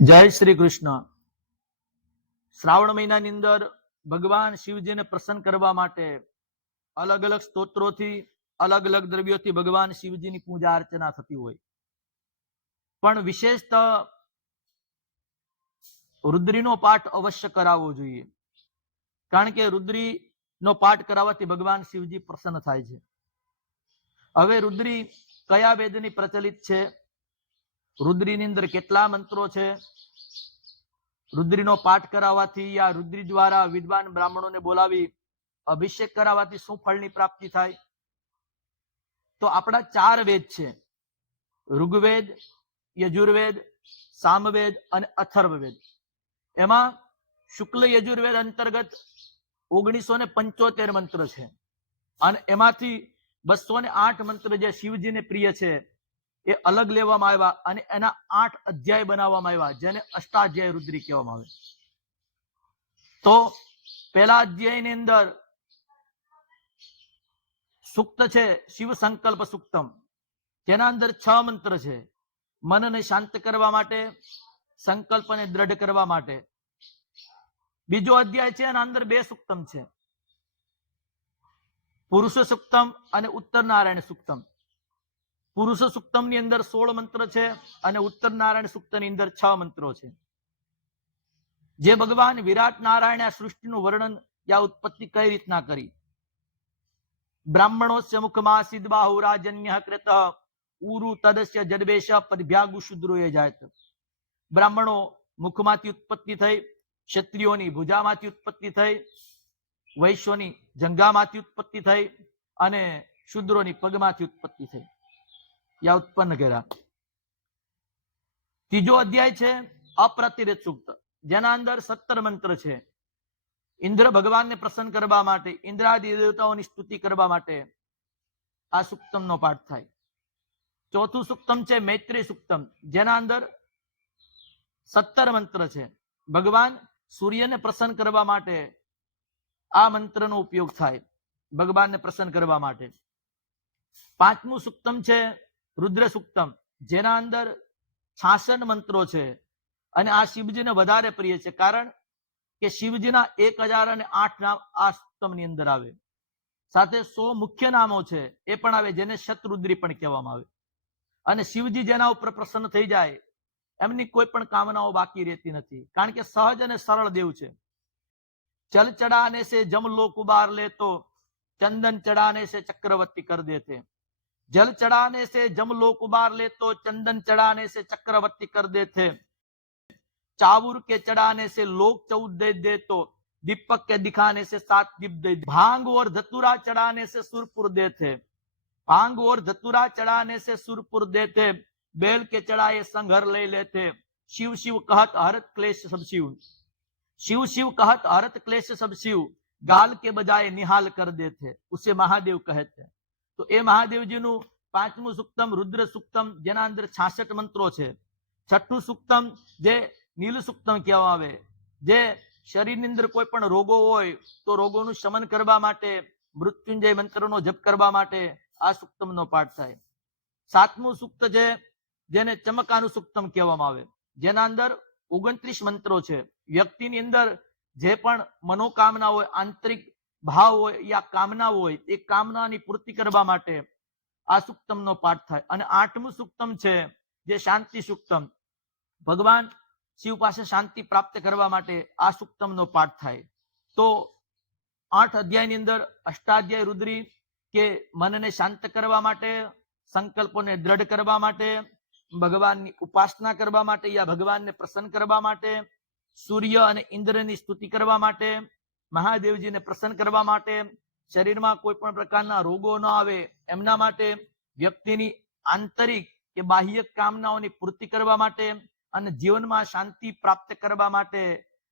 જય શ્રી કૃષ્ણ. શ્રાવણ મહિનાની અંદર ભગવાન શિવજીને પ્રસન્ન કરવા માટે અલગ અલગ સ્તોત્રોથી, અલગ અલગ દ્રવ્યોથી ભગવાન શિવજીની પૂજા અર્ચના થતી હોય. પણ વિશેષત રુદ્રીનો પાઠ અવશ્ય કરાવવો જોઈએ. કારણ કે રુદ્રી નો પાઠ કરાવવાથી ભગવાન શિવજી પ્રસન્ન થાય છે. હવે રુદ્રી કયા વેદની પ્રચલિત છે? રુદ્રીની અંદર કેટલા મંત્રો છે? રુદ્રીનો પાઠ કરાવવાથી યા રુદ્રી દ્વારા વિદ્વાન બ્રાહ્મણોને બોલાવી અભિષેક કરાવવાથી શું ફળની પ્રાપ્તિ થાય? તો આપણા ચાર વેદ છે. ઋગ્વેદ, યજુર્વેદ, સામવેદ અને અથર્વવેદ. એમાં શુક્લ યજુર્વેદ અંતર્ગત ઓગણીસો ને પંચોતેર મંત્ર છે. અને એમાંથી બસો ને આઠ મંત્ર જે શિવજીને પ્રિય છે એ અલગ લેવામાં આવ્યા અને એના આઠ અધ્યાય બનાવવામાં આવ્યા, જેને અષ્ટાધ્યાય રુદ્રી કહેવામાં આવે. તો પહેલા અધ્યાયની અંદર સુક્ત છે શિવ સંકલ્પ સુક્તમ, જેના અંદર છ મંત્ર છે. મનને શાંત કરવા માટે, સંકલ્પને દ્રઢ કરવા માટે. બીજો અધ્યાય છે, એના અંદર બે સુક્તમ છે. પુરુષ સુક્તમ અને ઉત્તર નારાયણ સુક્તમ. પુરુષ સુક્તમની અંદર સોળ મંત્ર છે અને ઉત્તર નારાયણ સુક્તની અંદર છ મંત્રો છે. જે ભગવાન વિરાટ નારાયણ આ સૃષ્ટિનું વર્ણન યા ઉત્પત્તિ કઈ રીતના કરી? બ્રાહ્મણો મુખમાં સિદ્ધબાહુ રાજન્ય કૃત ઉરુ તદસ્ય જડબેશ પદભ્યાગુ શુદ્રોએ જાયત. બ્રાહ્મણો મુખમાંથી ઉત્પત્તિ થઈ, ક્ષત્રિયોની ભુજામાંથી ઉત્પત્તિ થઈ વૈશ્યોની જંગામાંથી ઉત્પત્તિ થઈ અને શુદ્રોની પગમાંથી ઉત્પત્તિ થઈ. યા ઉત્પન્ન કર્યા. ત્રીજો અધ્યાય છે, અપ્રતિરેત સુક્ત. જેના અંદર સત્તર મંત્ર છે. ઇન્દ્ર ભગવાનને પ્રસન્ન કરવા માટે, ઇન્દ્રાદિ દેવતાઓની સ્તુતિ કરવા માટે આ સુક્તમનો પાઠ થાય. ચોથું સુક્તમ છે, મૈત્રી સુક્તમ. જેના અંદર સત્તર મંત્ર છે. ભગવાન સૂર્યને પ્રસન્ન કરવા માટે આ મંત્રનો ઉપયોગ થાય. ભગવાનને પ્રસન્ન કરવા માટે. પાંચમું સુક્તમ છે રુદ્ર સુક્તમ જેના અંદર છાસન મંત્રો છે અને આ શિવજીને વધારે પ્રિય છે. કારણ કે શિવજીના એક હજાર અને આઠ નામ આ સુક્તમની અંદર આવે. સાથે સો મુખ્ય નામો છે, એ પણ આવે, જેને શત્રુદ્રી પણ કહેવામાં આવે. અને શિવજી જેના ઉપર પ્રસન્ન થઈ જાય, એમની કોઈ પણ કામનાઓ બાકી રહેતી નથી. કારણ કે સહજ અને સરળ દેવ છે. ચલ ચડાને સે જમલો કુબાર લે તો ચંદન ચડાને સે ચક્રવર્તી કર દેતે. जल चढ़ाने से जम लोक उबार ले तो चंदन चढ़ाने से चक्रवर्ती कर देते, चावुर के चढ़ाने से लोक चौद दे दे तो दीपक के दिखाने से सात दीप दे दे। भाँग और धतुरा चढ़ाने से सुरपुर देते, भाँग और धतुरा चढ़ाने से सुरपुर देते, बेल के चढ़ाए संघर ले लेते। शिव शिव कहत हरत क्लेश सब शिव। शिव शिव कहत हरत क्लेश सब शिव। गाल के बजाय निहाल कर देते, उसे महादेव कहते। તો એ મહાદેવજીનું પાંચમું સુક્તમ, રુદ્ર સુક્તમ, જેના અંદર છાસઠ મંત્રો છે. છઠ્ઠું સુક્તમ જે નીલ સુક્તમ કહેવામાં આવે. જે શરીરની અંદર કોઈ પણ રોગો હોય તો રોગોનું શમન કરવા માટે, મૃત્યુંજય મંત્રનો જપ કરવા માટે આ સુક્તમનો પાઠ થાય. સાતમું સુક્ત છે જેને ચમકાનું સુક્તમ કહેવામાં આવે. જેના અંદર ઓગણત્રીસ મંત્રો છે. વ્યક્તિની અંદર જે પણ મનોકામના હોય, આંતરિક ભાવ હોય યા કામના હોય, એ કામનાની પૂર્તિ કરવા માટે આ સુક્તમનો પાઠ થાય. અને આઠમું સુક્તમ છે, જે શાંતિ સુક્તમ. ભગવાન શિવ પાસે શાંતિ પ્રાપ્ત કરવા માટે આ સુક્તમનો પાઠ થાય. તો આઠ અધ્યાયની અંદર અષ્ટાધ્યાય રુદ્રી કે મનને શાંત કરવા માટે, સંકલ્પોને દ્રઢ કરવા માટે, ભગવાનની ઉપાસના કરવા માટે યા ભગવાનને પ્રસન્ન કરવા માટે, સૂર્ય અને ઇન્દ્રની સ્તુતિ કરવા માટે મહાદેવજીને પ્રસન્ન કરવા માટે શરીરમાં કોઈ પણ પ્રકારના રોગો ન આવે, એમના માટે વ્યક્તિની આંતરિક કે બાહ્ય કામનાઓની પૂર્તિ કરવા માટે અને જીવનમાં શાંતિ પ્રાપ્ત કરવા માટે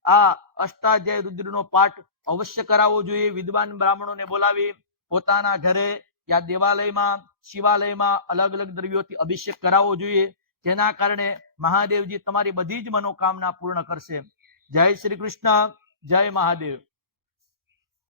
આ અષ્ટાધ્યાય રુદ્રનો પાઠ અવશ્ય કરાવવો જોઈએ. વિદ્વાન બ્રાહ્મણોને બોલાવી પોતાના ઘરે યા દેવાલયમાં, શિવાલયમાં અલગ અલગ દ્રવ્યોથી અભિષેક કરાવવો જોઈએ, જેના કારણે મહાદેવજી તમારી બધી જ મનોકામના પૂર્ણ કરશે. જય શ્રી કૃષ્ણ, જય મહાદેવ.